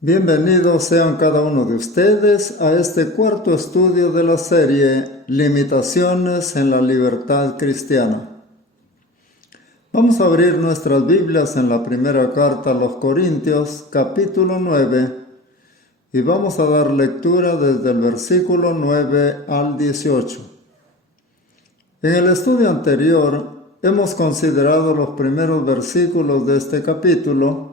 Bienvenidos sean cada uno de ustedes a este cuarto estudio de la serie Limitaciones en la Libertad Cristiana. Vamos a abrir nuestras Biblias en la primera carta a los Corintios, capítulo 9, y vamos a dar lectura desde el versículo 9 al 18. En el estudio anterior hemos considerado los primeros versículos de este capítulo,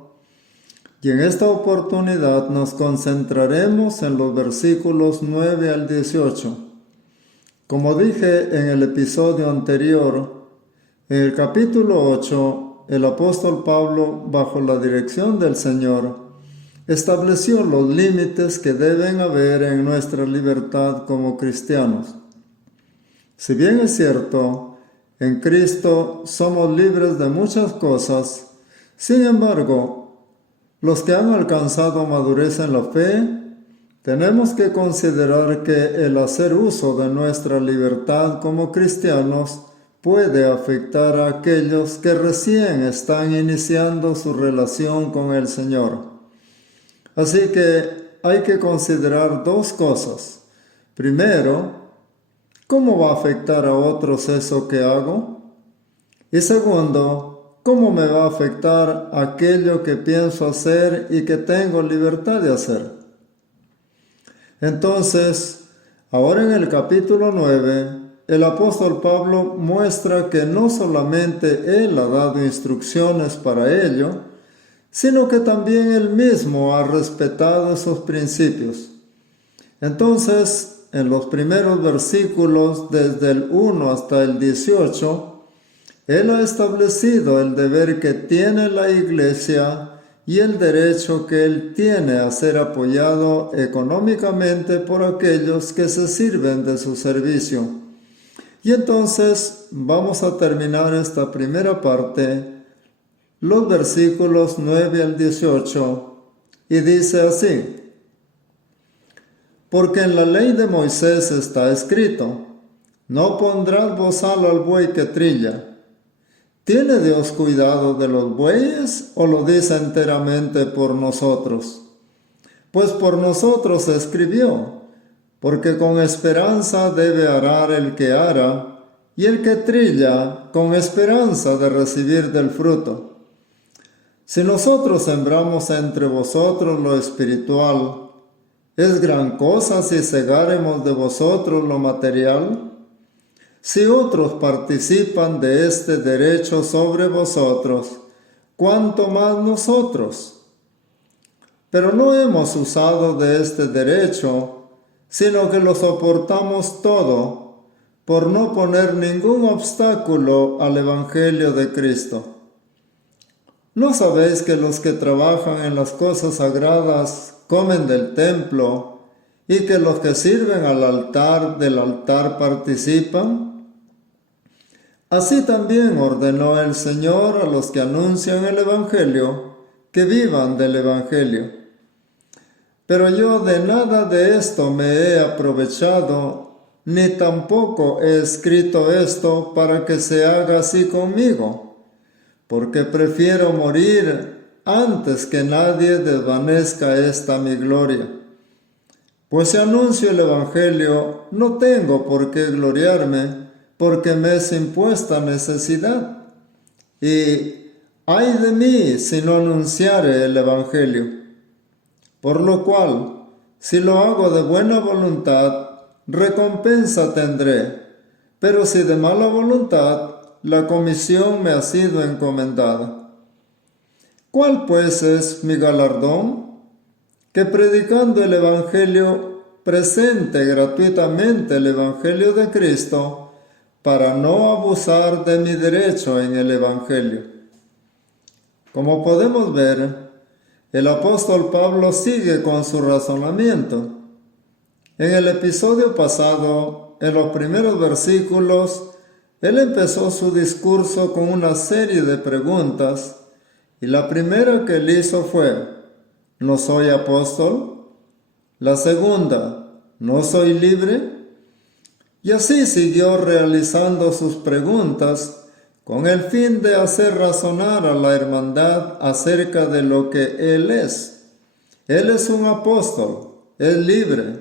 y en esta oportunidad nos concentraremos en los versículos 9 al 18. Como dije en el episodio anterior, en el capítulo 8, el apóstol Pablo, bajo la dirección del Señor, estableció los límites que deben haber en nuestra libertad como cristianos. Si bien es cierto, en Cristo somos libres de muchas cosas, sin embargo, los que han alcanzado madurez en la fe, tenemos que considerar que el hacer uso de nuestra libertad como cristianos puede afectar a aquellos que recién están iniciando su relación con el Señor. Así que hay que considerar dos cosas. Primero, ¿cómo va a afectar a otros eso que hago? Y segundo, ¿cómo me va a afectar aquello que pienso hacer y que tengo libertad de hacer? Entonces, ahora en el capítulo 9, el apóstol Pablo muestra que no solamente él ha dado instrucciones para ello, sino que también él mismo ha respetado esos principios. Entonces, en los primeros versículos, desde el 1 hasta el 18, él ha establecido el deber que tiene la iglesia y el derecho que él tiene a ser apoyado económicamente por aquellos que se sirven de su servicio. Y entonces vamos a terminar esta primera parte, los versículos 9 al 18, y dice así: Porque en la ley de Moisés está escrito, no pondrás bozal al buey que trilla. ¿Tiene Dios cuidado de los bueyes o lo dice enteramente por nosotros? Pues por nosotros se escribió, porque con esperanza debe arar el que ara, y el que trilla con esperanza de recibir del fruto. Si nosotros sembramos entre vosotros lo espiritual, ¿es gran cosa si segáremos de vosotros lo material? Si otros participan de este derecho sobre vosotros, ¿cuánto más nosotros? Pero no hemos usado de este derecho, sino que lo soportamos todo, por no poner ningún obstáculo al Evangelio de Cristo. ¿No sabéis que los que trabajan en las cosas sagradas comen del templo, y que los que sirven al altar del altar participan? Así también ordenó el Señor a los que anuncian el Evangelio que vivan del Evangelio. Pero yo de nada de esto me he aprovechado, ni tampoco he escrito esto para que se haga así conmigo, porque prefiero morir antes que nadie desvanezca esta mi gloria. Pues si anuncio el Evangelio, no tengo por qué gloriarme, porque me es impuesta necesidad. Y ay de mí si no anunciare el Evangelio. Por lo cual, si lo hago de buena voluntad, recompensa tendré, pero si de mala voluntad, la comisión me ha sido encomendada. ¿Cuál pues es mi galardón? Que predicando el Evangelio, presente gratuitamente el Evangelio de Cristo, para no abusar de mi derecho en el Evangelio. Como podemos ver, el apóstol Pablo sigue con su razonamiento. En el episodio pasado, en los primeros versículos, él empezó su discurso con una serie de preguntas, y la primera que él hizo fue: ¿no soy apóstol? La segunda: ¿no soy libre? Y así siguió realizando sus preguntas con el fin de hacer razonar a la hermandad acerca de lo que él es. Él es un apóstol, es libre.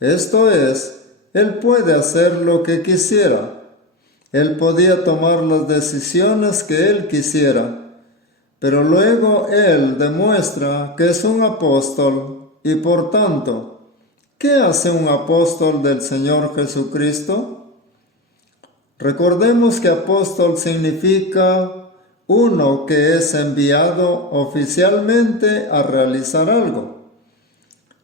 Esto es, él puede hacer lo que quisiera. Él podía tomar las decisiones que él quisiera, pero luego él demuestra que es un apóstol y por tanto, ¿qué hace un apóstol del Señor Jesucristo? Recordemos que apóstol significa uno que es enviado oficialmente a realizar algo.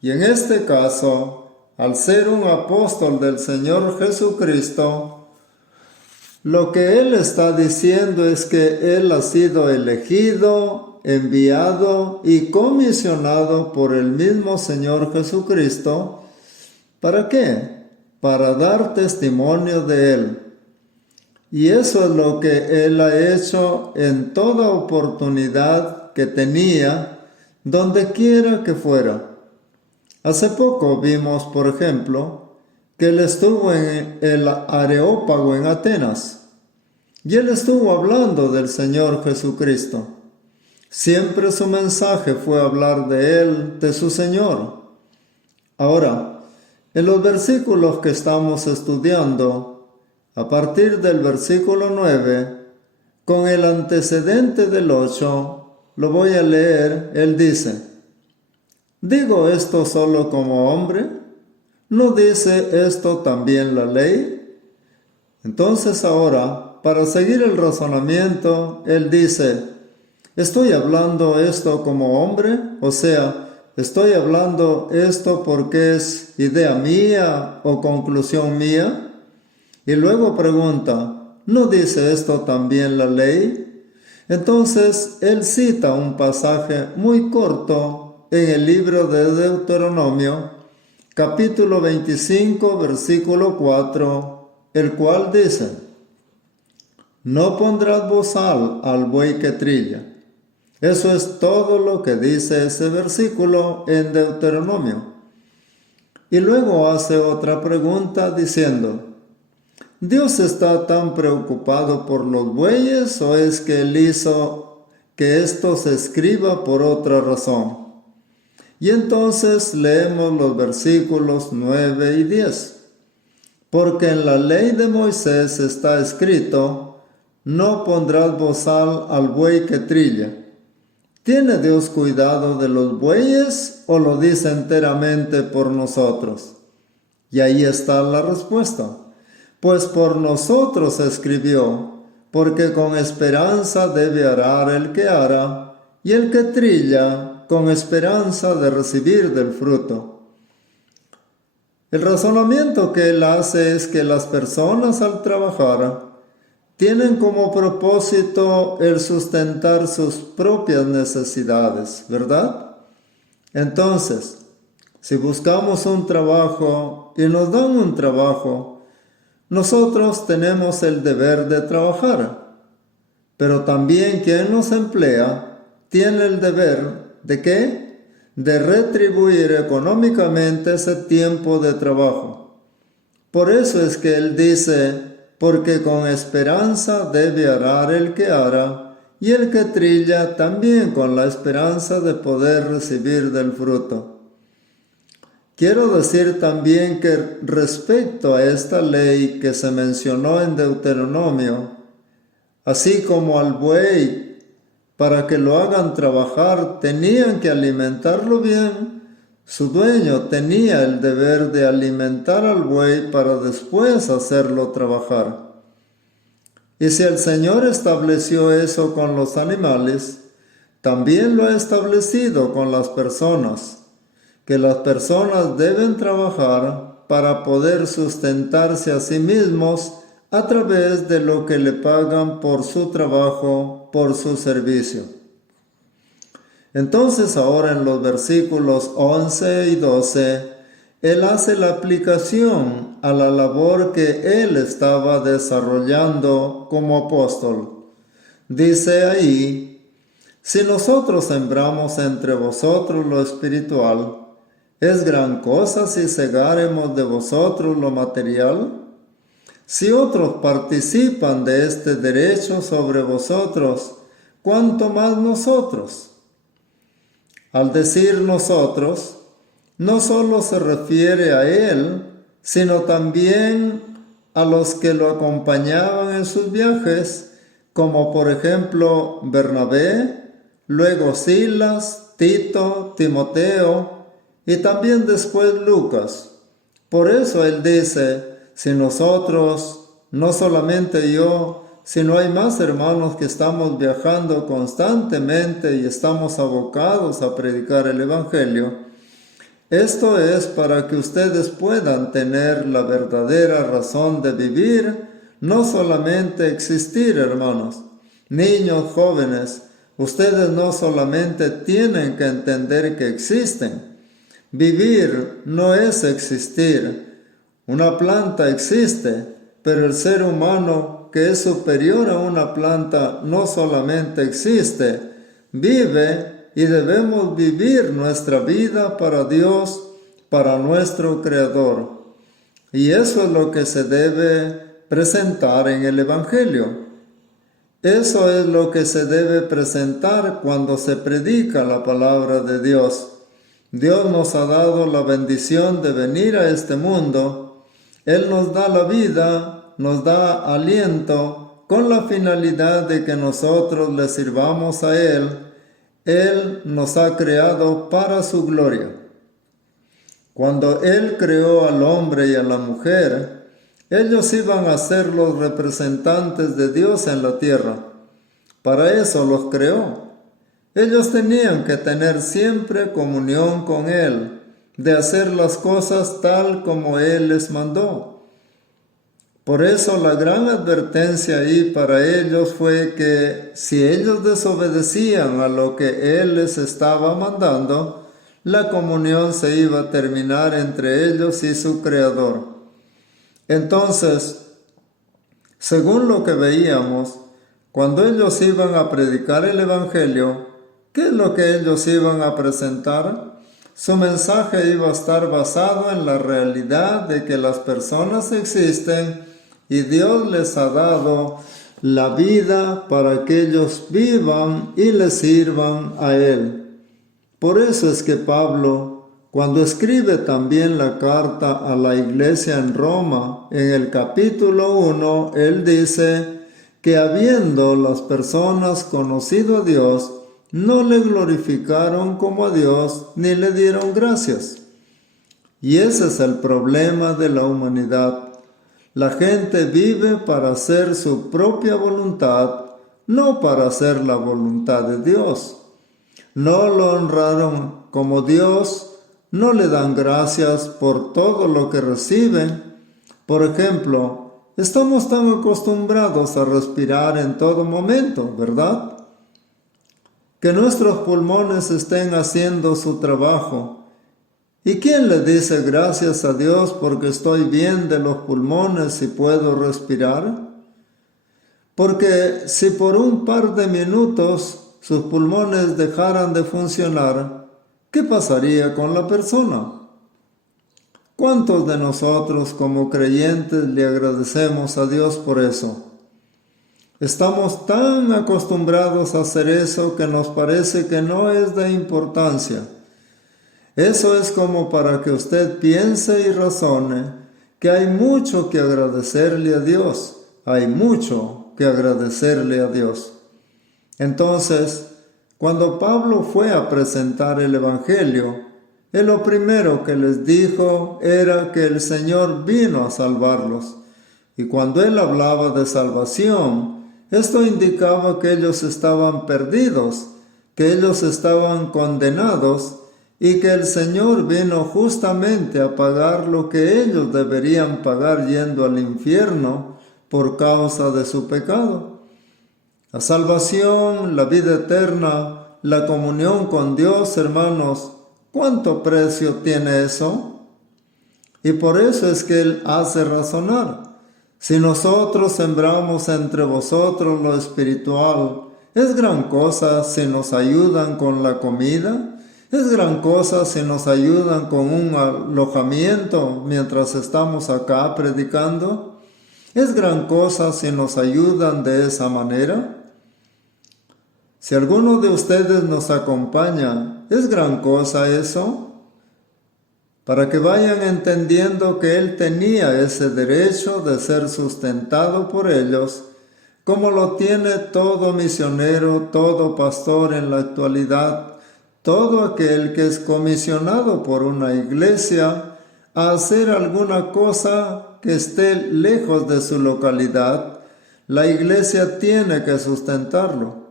Y en este caso, al ser un apóstol del Señor Jesucristo, lo que él está diciendo es que él ha sido elegido, enviado y comisionado por el mismo Señor Jesucristo. ¿Para qué? Para dar testimonio de él. Y eso es lo que él ha hecho en toda oportunidad que tenía, donde quiera que fuera. Hace poco vimos, por ejemplo, que él estuvo en el Areópago en Atenas, y él estuvo hablando del Señor Jesucristo. Siempre su mensaje fue hablar de él, de su Señor. Ahora, en los versículos que estamos estudiando, a partir del versículo 9, con el antecedente del 8, lo voy a leer. Él dice: ¿digo esto solo como hombre? ¿No dice esto también la ley? Entonces ahora, para seguir el razonamiento, él dice: ¿estoy hablando esto como hombre? O sea, ¿estoy hablando esto porque es idea mía o conclusión mía? Y luego pregunta: ¿no dice esto también la ley? Entonces él cita un pasaje muy corto en el libro de Deuteronomio, capítulo 25, versículo 4, el cual dice: no pondrás bozal al buey que trilla. Eso es todo lo que dice ese versículo en Deuteronomio. Y luego hace otra pregunta diciendo: ¿Dios está tan preocupado por los bueyes o es que él hizo que esto se escriba por otra razón? Y entonces leemos los versículos 9 y 10. Porque en la ley de Moisés está escrito: no pondrás bozal al buey que trilla. ¿Tiene Dios cuidado de los bueyes o lo dice enteramente por nosotros? Y ahí está la respuesta. Pues por nosotros escribió, porque con esperanza debe arar el que ara, y el que trilla con esperanza de recibir del fruto. El razonamiento que él hace es que las personas al trabajar tienen como propósito el sustentar sus propias necesidades, ¿verdad? Entonces, si buscamos un trabajo y nos dan un trabajo, nosotros tenemos el deber de trabajar, pero también quien nos emplea tiene el deber ¿de qué? De retribuir económicamente ese tiempo de trabajo. Por eso es que él dice: porque con esperanza debe arar el que ara, y el que trilla también con la esperanza de poder recibir del fruto. Quiero decir también que respecto a esta ley que se mencionó en Deuteronomio, así como al buey, para que lo hagan trabajar, tenían que alimentarlo bien, su dueño tenía el deber de alimentar al buey para después hacerlo trabajar. Y si el Señor estableció eso con los animales, también lo ha establecido con las personas, que las personas deben trabajar para poder sustentarse a sí mismos a través de lo que le pagan por su trabajo, por su servicio. Entonces ahora en los versículos 11 y 12, él hace la aplicación a la labor que él estaba desarrollando como apóstol. Dice ahí: si nosotros sembramos entre vosotros lo espiritual, ¿es gran cosa si segáremos de vosotros lo material? Si otros participan de este derecho sobre vosotros, ¿cuánto más nosotros? Al decir nosotros, no solo se refiere a él, sino también a los que lo acompañaban en sus viajes, como por ejemplo Bernabé, luego Silas, Tito, Timoteo y también después Lucas. Por eso él dice, si nosotros, no solamente yo, sino hay más hermanos que estamos viajando constantemente y estamos abocados a predicar el Evangelio, esto es para que ustedes puedan tener la verdadera razón de vivir, no solamente existir, hermanos. Niños, jóvenes, ustedes no solamente tienen que entender que existen. Vivir no es existir. Una planta existe, pero el ser humano que es superior a una planta no solamente existe, vive y debemos vivir nuestra vida para Dios, para nuestro Creador. Y eso es lo que se debe presentar en el Evangelio. Eso es lo que se debe presentar cuando se predica la palabra de Dios. Dios nos ha dado la bendición de venir a este mundo. Él nos da la vida, nos da aliento, con la finalidad de que nosotros le sirvamos a Él. Él nos ha creado para su gloria. Cuando Él creó al hombre y a la mujer, ellos iban a ser los representantes de Dios en la tierra. Para eso los creó. Ellos tenían que tener siempre comunión con Él, de hacer las cosas tal como Él les mandó. Por eso la gran advertencia ahí para ellos fue que si ellos desobedecían a lo que Él les estaba mandando, la comunión se iba a terminar entre ellos y su Creador. Entonces, según lo que veíamos, cuando ellos iban a predicar el Evangelio, ¿qué es lo que ellos iban a presentar? Su mensaje iba a estar basado en la realidad de que las personas existen y Dios les ha dado la vida para que ellos vivan y le sirvan a Él. Por eso es que Pablo, cuando escribe también la carta a la iglesia en Roma, en el capítulo 1, él dice que habiendo las personas conocido a Dios, no le glorificaron como a Dios ni le dieron gracias. Y ese es el problema de la humanidad. La gente vive para hacer su propia voluntad, no para hacer la voluntad de Dios. No lo honraron como Dios, no le dan gracias por todo lo que reciben. Por ejemplo, estamos tan acostumbrados a respirar en todo momento, ¿verdad? Que nuestros pulmones estén haciendo su trabajo. ¿Y quién le dice gracias a Dios porque estoy bien de los pulmones y puedo respirar? Porque si por un par de minutos sus pulmones dejaran de funcionar, ¿qué pasaría con la persona? ¿Cuántos de nosotros como creyentes le agradecemos a Dios por eso? Estamos tan acostumbrados a hacer eso que nos parece que no es de importancia. Eso es como para que usted piense y razone que hay mucho que agradecerle a Dios. Hay mucho que agradecerle a Dios. Entonces, cuando Pablo fue a presentar el Evangelio, él lo primero que les dijo era que el Señor vino a salvarlos. Y cuando él hablaba de salvación, esto indicaba que ellos estaban perdidos, que ellos estaban condenados, y que el Señor vino justamente a pagar lo que ellos deberían pagar yendo al infierno por causa de su pecado. La salvación, la vida eterna, la comunión con Dios, hermanos, ¿cuánto precio tiene eso? Y por eso es que Él hace razonar. Si nosotros sembramos entre vosotros lo espiritual, ¿es gran cosa si nos ayudan con la comida? ¿Es gran cosa si nos ayudan con un alojamiento mientras estamos acá predicando? ¿Es gran cosa si nos ayudan de esa manera? Si alguno de ustedes nos acompaña, ¿es gran cosa eso? Para que vayan entendiendo que él tenía ese derecho de ser sustentado por ellos, como lo tiene todo misionero, todo pastor en la actualidad, todo aquel que es comisionado por una iglesia a hacer alguna cosa que esté lejos de su localidad. La iglesia tiene que sustentarlo,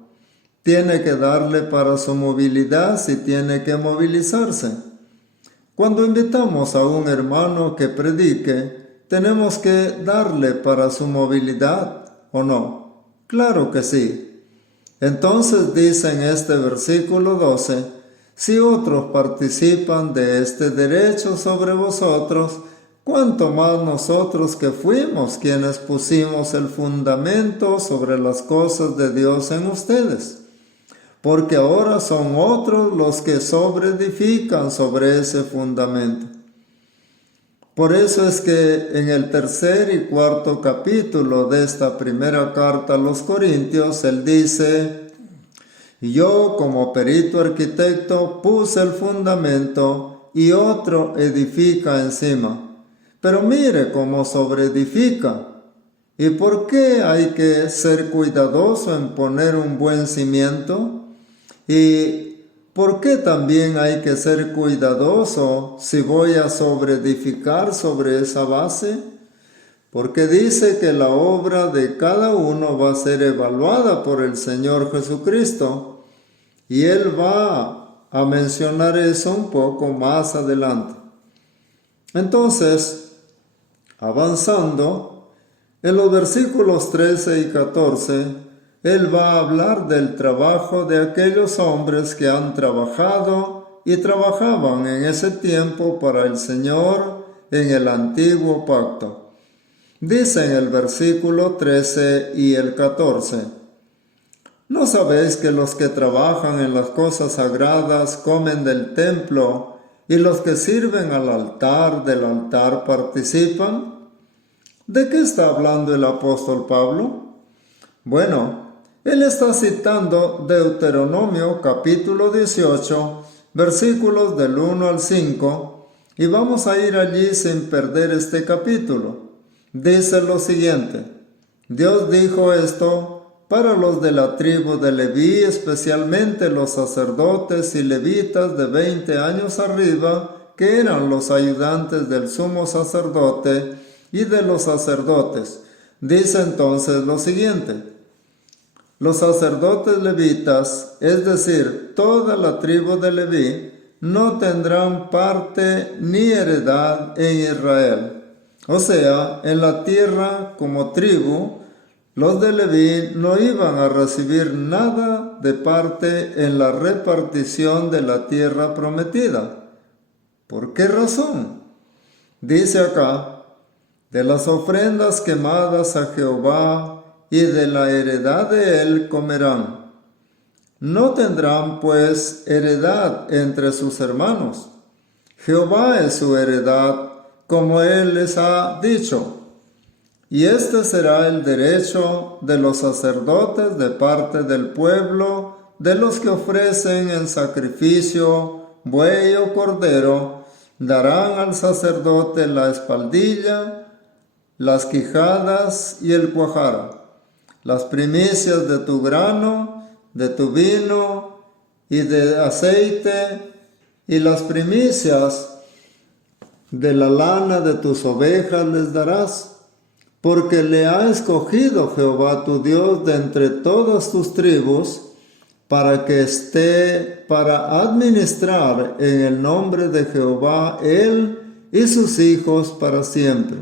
tiene que darle para su movilidad si tiene que movilizarse. Cuando invitamos a un hermano que predique, tenemos que darle para su movilidad, ¿o no? Claro que sí. Entonces dice en este versículo 12, si otros participan de este derecho sobre vosotros, cuánto más nosotros que fuimos quienes pusimos el fundamento sobre las cosas de Dios en ustedes. Porque ahora son otros los que sobreedifican sobre ese fundamento. Por eso es que en el 3 y 4 capítulo de esta primera carta a los Corintios, él dice, yo como perito arquitecto puse el fundamento y otro edifica encima. Pero mire cómo sobreedifica. ¿Y por qué hay que ser cuidadoso en poner un buen cimiento? ¿Y por qué también hay que ser cuidadoso si voy a sobreedificar sobre esa base? Porque dice que la obra de cada uno va a ser evaluada por el Señor Jesucristo. Y Él va a mencionar eso un poco más adelante. Entonces, avanzando, en los versículos 13 y 14, Él va a hablar del trabajo de aquellos hombres que han trabajado y trabajaban en ese tiempo para el Señor en el antiguo pacto. Dice en el versículo 13 y el 14, ¿no sabéis que los que trabajan en las cosas sagradas comen del templo y los que sirven al altar del altar participan? ¿De qué está hablando el apóstol Pablo? Bueno, él está citando Deuteronomio capítulo 18, versículos del 1 al 5, y vamos a ir allí sin perder este capítulo. Dice lo siguiente, Dios dijo esto para los de la tribu de Leví, especialmente los sacerdotes y levitas de 20 años arriba, que eran los ayudantes del sumo sacerdote y de los sacerdotes. Dice entonces lo siguiente, los sacerdotes levitas, es decir, toda la tribu de Leví, no tendrán parte ni heredad en Israel. O sea, en la tierra como tribu, los de Leví no iban a recibir nada de parte en la repartición de la tierra prometida. ¿Por qué razón? Dice acá, de las ofrendas quemadas a Jehová y de la heredad de él comerán. No tendrán pues heredad entre sus hermanos. Jehová es su heredad, como él les ha dicho. Y este será el derecho de los sacerdotes de parte del pueblo, de los que ofrecen en sacrificio buey o cordero, darán al sacerdote la espaldilla, las quijadas y el cuajar, las primicias de tu grano, de tu vino y de aceite, y las primicias de la lana de tus ovejas les darás, porque le ha escogido Jehová tu Dios de entre todas tus tribus, para que esté para administrar en el nombre de Jehová él y sus hijos para siempre.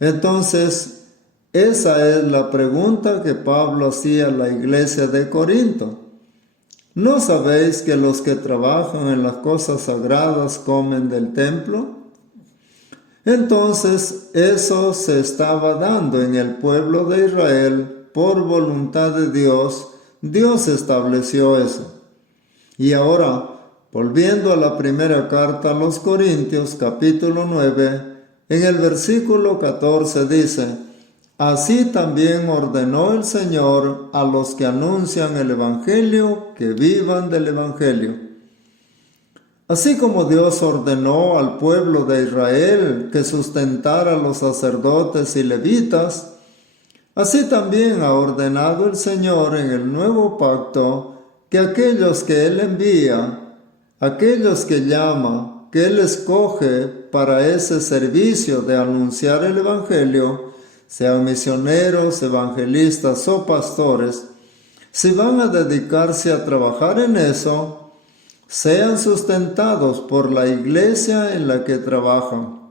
Entonces, esa es la pregunta que Pablo hacía a la iglesia de Corinto. ¿No sabéis que los que trabajan en las cosas sagradas comen del templo? Entonces, eso se estaba dando en el pueblo de Israel por voluntad de Dios. Dios estableció eso. Y ahora, volviendo a la primera carta a los Corintios, capítulo 9, en el versículo 14 dice, Así también ordenó el Señor a los que anuncian el Evangelio que vivan del Evangelio. Así como Dios ordenó al pueblo de Israel que sustentara a los sacerdotes y levitas, así también ha ordenado el Señor en el nuevo pacto que aquellos que Él envía, aquellos que llama, que Él escoge para ese servicio de anunciar el Evangelio, sean misioneros, evangelistas o pastores, si van a dedicarse a trabajar en eso, sean sustentados por la iglesia en la que trabajan.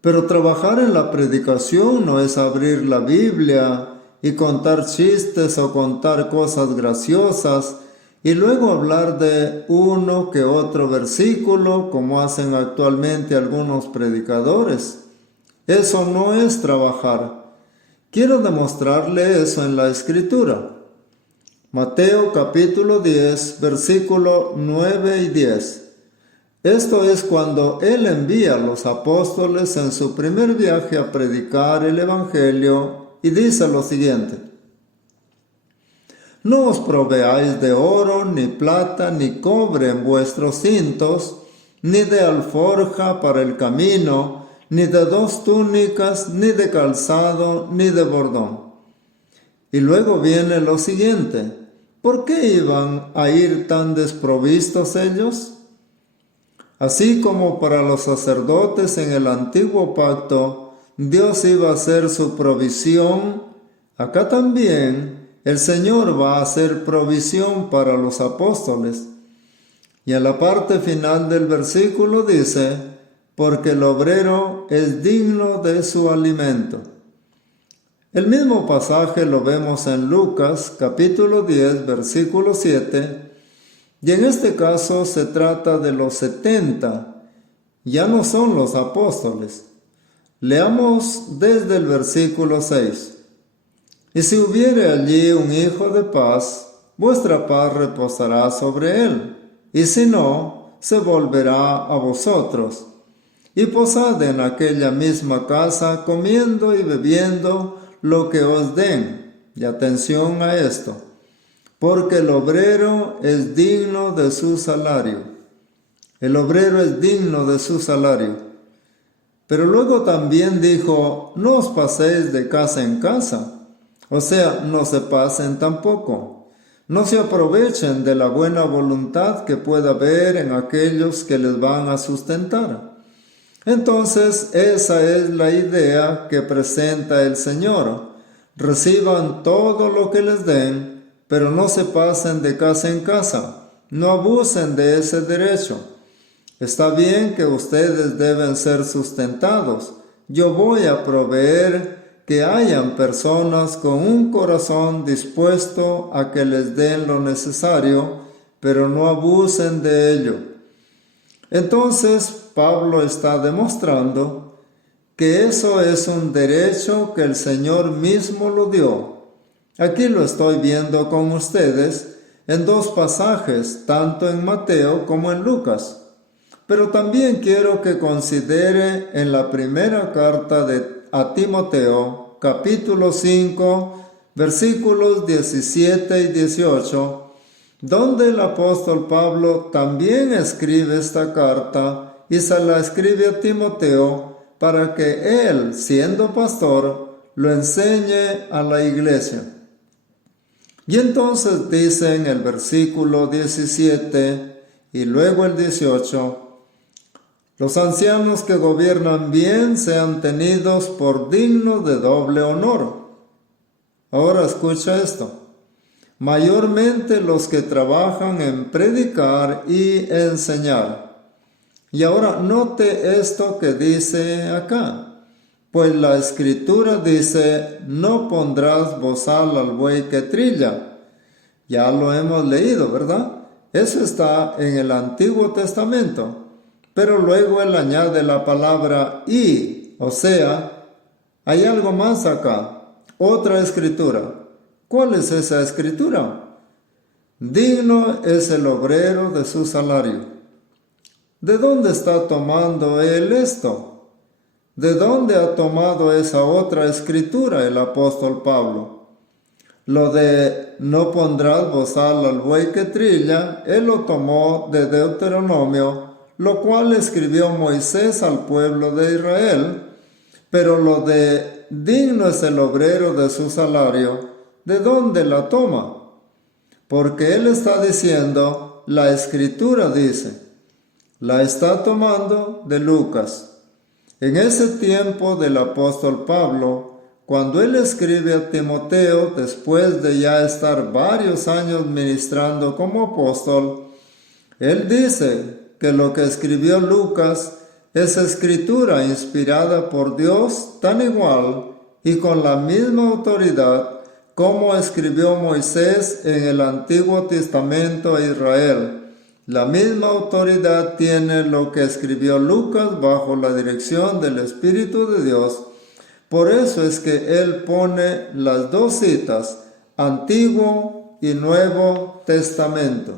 Pero trabajar en la predicación no es abrir la Biblia y contar chistes o contar cosas graciosas y luego hablar de uno que otro versículo como hacen actualmente algunos predicadores. Eso no es trabajar. Quiero demostrarle eso en la Escritura. Mateo capítulo 10, versículo 9 y 10. Esto es cuando Él envía a los apóstoles en su primer viaje a predicar el Evangelio y dice lo siguiente: No os proveáis de oro, ni plata, ni cobre en vuestros cintos, ni de alforja para el camino, ni de 2 túnicas, ni de calzado, ni de bordón. Y luego viene lo siguiente: ¿por qué iban a ir tan desprovistos ellos? Así como para los sacerdotes en el antiguo pacto, Dios iba a hacer su provisión, acá también el Señor va a hacer provisión para los apóstoles. Y en la parte final del versículo dice: porque el obrero es digno de su alimento. El mismo pasaje lo vemos en Lucas capítulo 10, versículo 7, y en este caso se trata de los 70, ya no son los apóstoles. Leamos desde el versículo 6. Y si hubiere allí un hijo de paz, vuestra paz reposará sobre él, y si no, se volverá a vosotros. Y posad en aquella misma casa, comiendo y bebiendo lo que os den. Y atención a esto: porque el obrero es digno de su salario. El obrero es digno de su salario. Pero luego también dijo: no os paséis de casa en casa. O sea, no se pasen tampoco. No se aprovechen de la buena voluntad que pueda haber en aquellos que les van a sustentar. Entonces, esa es la idea que presenta el Señor. Reciban todo lo que les den, pero no se pasen de casa en casa. No abusen de ese derecho. Está bien que ustedes deben ser sustentados. Yo voy a proveer que hayan personas con un corazón dispuesto a que les den lo necesario, pero no abusen de ello. Entonces, Pablo está demostrando que eso es un derecho que el Señor mismo lo dio. Aquí lo estoy viendo con ustedes en 2 pasajes, tanto en Mateo como en Lucas. Pero también quiero que considere en la primera carta a Timoteo, capítulo 5, versículos 17 y 18, donde el apóstol Pablo también escribe esta carta y se la escribe a Timoteo para que él, siendo pastor, lo enseñe a la iglesia. Y entonces dice en el versículo 17 y luego el 18, los ancianos que gobiernan bien sean tenidos por dignos de doble honor. Ahora escucha esto: mayormente los que trabajan en predicar y enseñar. Y ahora note esto que dice acá: pues la Escritura dice: no pondrás bozal al buey que trilla. Ya lo hemos leído, ¿verdad? Eso está en el Antiguo Testamento. Pero luego él añade la palabra y, o sea, hay algo más acá, otra escritura. ¿Cuál es esa escritura? Digno es el obrero de su salario. ¿De dónde está tomando él esto? ¿de dónde ha tomado esa otra escritura el apóstol Pablo? Lo de no pondrás bozal al buey que trilla, él lo tomó de Deuteronomio, lo cual escribió Moisés al pueblo de Israel. Pero lo de digno es el obrero de su salario, ¿de dónde la toma? Porque él está diciendo, la escritura dice, la está tomando de Lucas. En ese tiempo del apóstol Pablo, cuando él escribe a Timoteo, después de ya estar varios años ministrando como apóstol, él dice que lo que escribió Lucas es escritura inspirada por Dios tan igual y con la misma autoridad como escribió Moisés en el Antiguo Testamento a Israel. La misma autoridad tiene lo que escribió Lucas bajo la dirección del Espíritu de Dios. Por eso es que él pone las dos citas, Antiguo y Nuevo Testamento.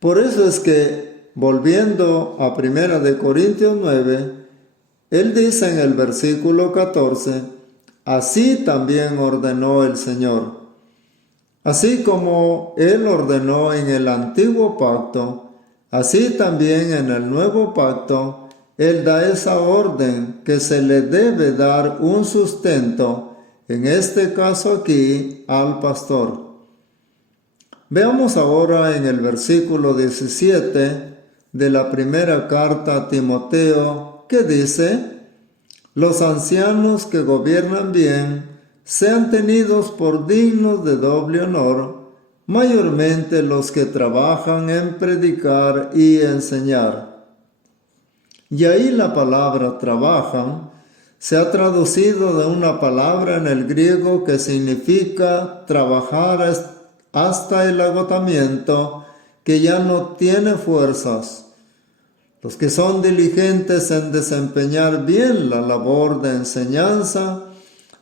Por eso es que, volviendo a 1 Corintios 9, él dice en el versículo 14, así también ordenó el Señor. Así como él ordenó en el antiguo pacto, así también en el nuevo pacto, él da esa orden que se le debe dar un sustento, en este caso aquí, al pastor. Veamos ahora en el versículo 17 de la primera carta a Timoteo, que dice, los ancianos que gobiernan bien sean tenidos por dignos de doble honor, mayormente los que trabajan en predicar y enseñar. Y ahí la palabra trabajan se ha traducido de una palabra en el griego que significa trabajar hasta el agotamiento, que ya no tiene fuerzas. Los que son diligentes en desempeñar bien la labor de enseñanza,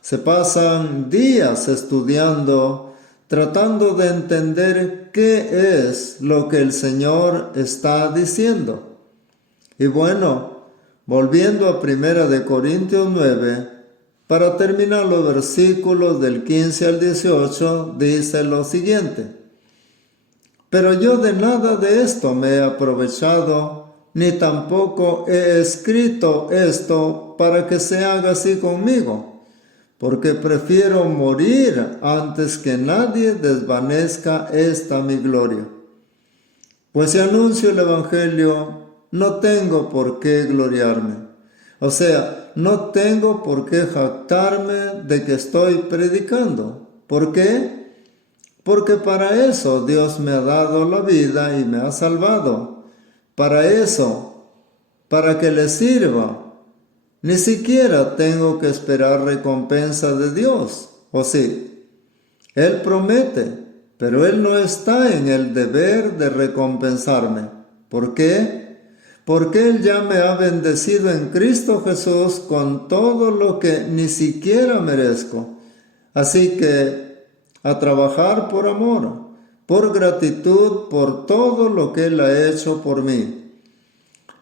se pasan días estudiando, tratando de entender qué es lo que el Señor está diciendo. Y bueno, volviendo a 1 Corintios 9, para terminar los versículos del 15 al 18, dice lo siguiente. Pero yo de nada de esto me he aprovechado, ni tampoco he escrito esto para que se haga así conmigo, porque prefiero morir antes que nadie desvanezca esta mi gloria. Pues si anuncio el Evangelio, no tengo por qué gloriarme. O sea, no tengo por qué jactarme de que estoy predicando. ¿Por qué? Porque para eso Dios me ha dado la vida y me ha salvado. Para eso, para que le sirva. Ni siquiera tengo que esperar recompensa de Dios. ¿O sí? Él promete, pero Él no está en el deber de recompensarme. ¿Por qué? Porque Él ya me ha bendecido en Cristo Jesús con todo lo que ni siquiera merezco. Así que, a trabajar por amor, por gratitud, por todo lo que Él ha hecho por mí.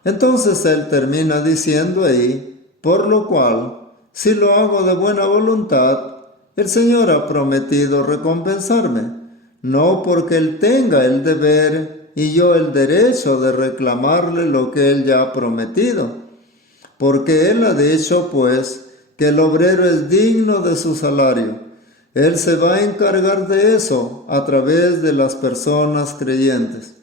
Entonces Él termina diciendo ahí, por lo cual, si lo hago de buena voluntad, el Señor ha prometido recompensarme, no porque Él tenga el deber y yo el derecho de reclamarle lo que Él ya ha prometido, porque Él ha dicho, pues, que el obrero es digno de su salario. Él se va a encargar de eso a través de las personas creyentes.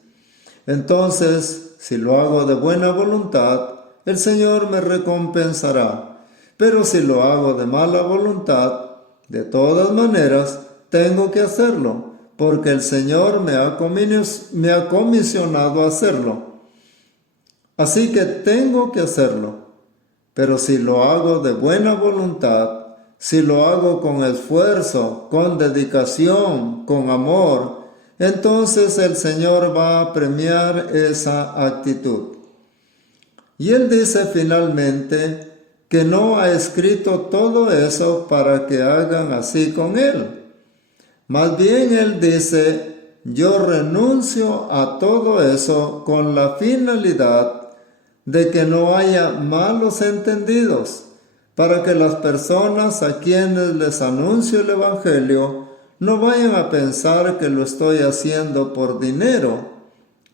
Entonces, si lo hago de buena voluntad, el Señor me recompensará. Pero si lo hago de mala voluntad, de todas maneras, tengo que hacerlo, porque el Señor me ha comisionado a hacerlo. Así que tengo que hacerlo. Pero si lo hago de buena voluntad, si lo hago con esfuerzo, con dedicación, con amor, entonces el Señor va a premiar esa actitud. Y Él dice finalmente que no ha escrito todo eso para que hagan así con Él. Más bien Él dice, yo renuncio a todo eso con la finalidad de que no haya malos entendidos, para que las personas a quienes les anuncio el Evangelio no vayan a pensar que lo estoy haciendo por dinero,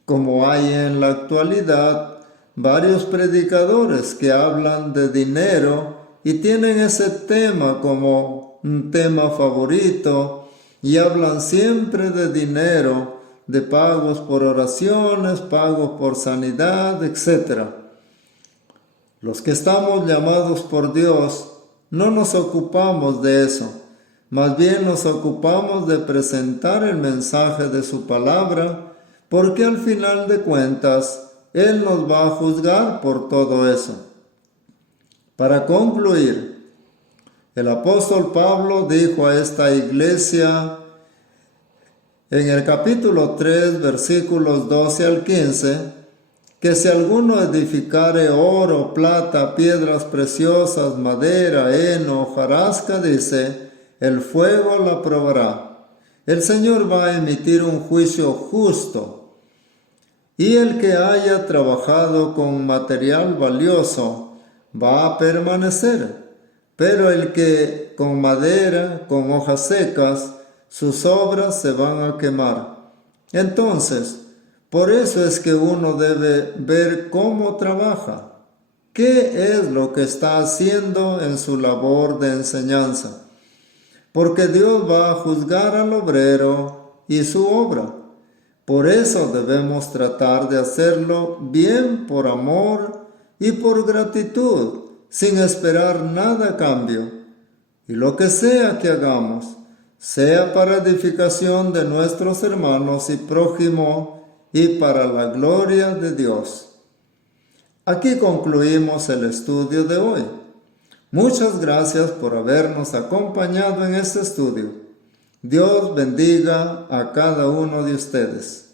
como hay en la actualidad varios predicadores que hablan de dinero y tienen ese tema como un tema favorito y hablan siempre de dinero, de pagos por oraciones, pagos por sanidad, etc. Los que estamos llamados por Dios no nos ocupamos de eso, más bien nos ocupamos de presentar el mensaje de su palabra, porque al final de cuentas Él nos va a juzgar por todo eso. Para concluir, el apóstol Pablo dijo a esta iglesia en el capítulo 3, versículos 12 al 15, que si alguno edificare oro, plata, piedras preciosas, madera, heno, hojarasca, dice, el fuego la probará. El Señor va a emitir un juicio justo. Y el que haya trabajado con material valioso va a permanecer. Pero el que con madera, con hojas secas, sus obras se van a quemar. Entonces, por eso es que uno debe ver cómo trabaja, qué es lo que está haciendo en su labor de enseñanza, porque Dios va a juzgar al obrero y su obra. Por eso debemos tratar de hacerlo bien por amor y por gratitud, sin esperar nada a cambio. Y lo que sea que hagamos, sea para edificación de nuestros hermanos y prójimo y para la gloria de Dios. Aquí concluimos el estudio de hoy. Muchas gracias por habernos acompañado en este estudio. Dios bendiga a cada uno de ustedes.